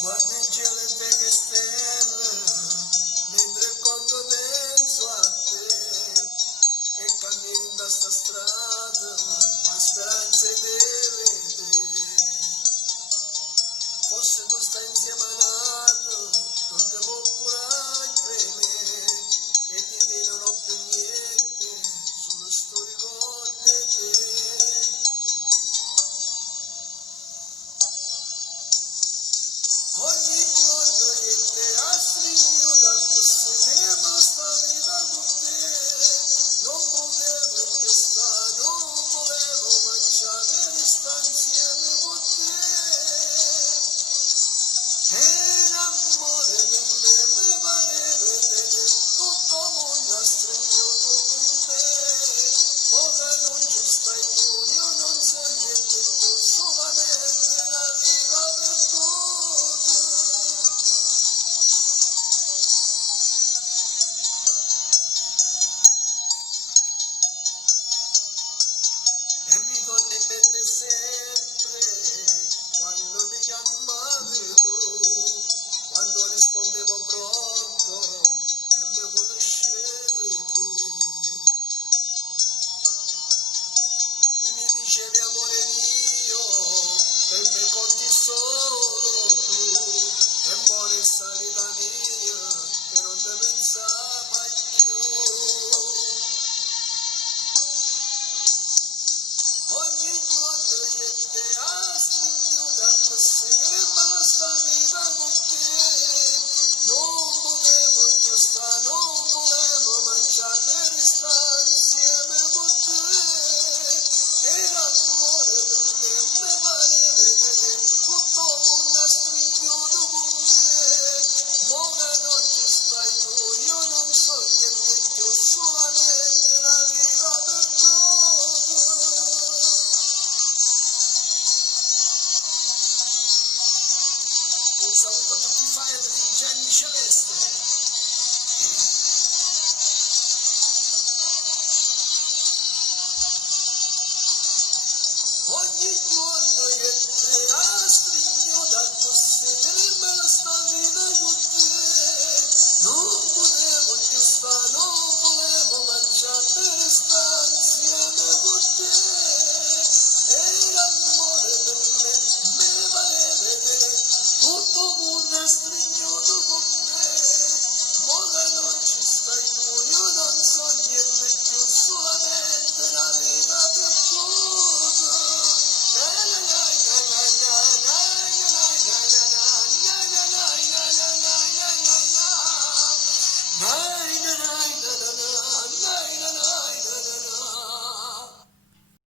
Guardo in cielo e vedo stelle, mentre quando penso a te e cammino da sta strada, con speranze di vedere. Forse tu stai insieme a nato, non ti può curare per me, e di te non ho più niente, solo sto ricordo di te. Ogni giorno io e te a stringere da questo tema sta vita con te. Non potevo più stare, non volevo mangiare per stare insieme con te. Era amore per me, mi pareva vedere tutto il mondo ha stringito con te. Ora non ci stai tu, io non so niente più, solamente la vita perduta. E mi torna in mente sempre quando mi chiamavi tu, quando rispondevo pronto e mi conoscevi tu. Mi dicevi amore mio, per me conti solo tu, e buona sta vita mia, che non te pensare mai più. Ogni giorno io e te a stringere da questo crema sta vita con te. Non potevo più stare, non volevo mangiare per stare insieme con te. Era amore per me, mi pareva vedere tutto il mondo ha stringato con me. Ora non ci stai tu, io non so niente più, solamente la vita perduta. Un saluto a tutti i fan di Gianni Celeste. Ogni giorno io e te a stringere da queste creme sta vita con te. Non potevo più stare, non volevo mangiare per stare